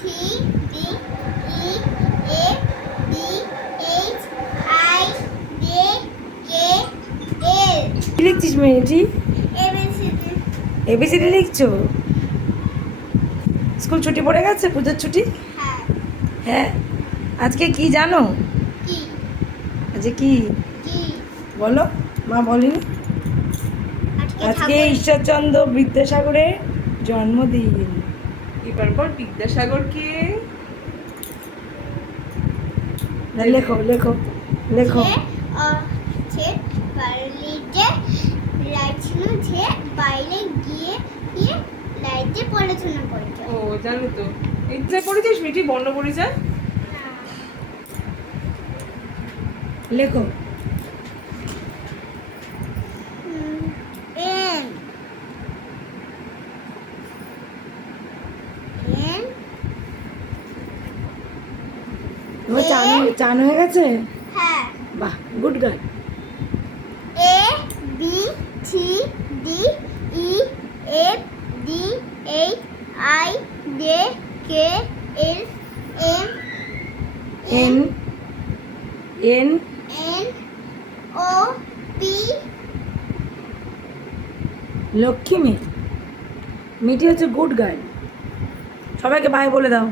C D E F D H I J K L. কি লিখছিস মেয়েটি? ABCD. ABCD লিখছো? স্কুল ছুটি পড়ে গেছে, পুজোর ছুটি? হ্যাঁ। হ্যাঁ। আজকে কি জানো? কি? আজকে কি কি? বলো, মা বলেনি। আজকে ঈশ্বরচন্দ্র বিদ্যাসাগরের জন্মদিন। এবার বল বিদ্যাসাগর কে? লেখো লেখো লেখো। সে বাড়িতে লাইছিল, যে বাইরে গিয়ে গিয়ে লাইটে পড়াশোনা করেছে। ও জানো তো, এটা পড়েছিস মিটি বর্ণ পরিচয়? লেখো। এন এন তোমার চান হয়ে গেছে? হ্যাঁ। বাহ, good girl. A B C D E F D H I J K L M N N N O P. লক্ষ্মী মেয়ে। মিটি হচ্ছে গুড গার্ল। সবাইকে বাই বলে দাও।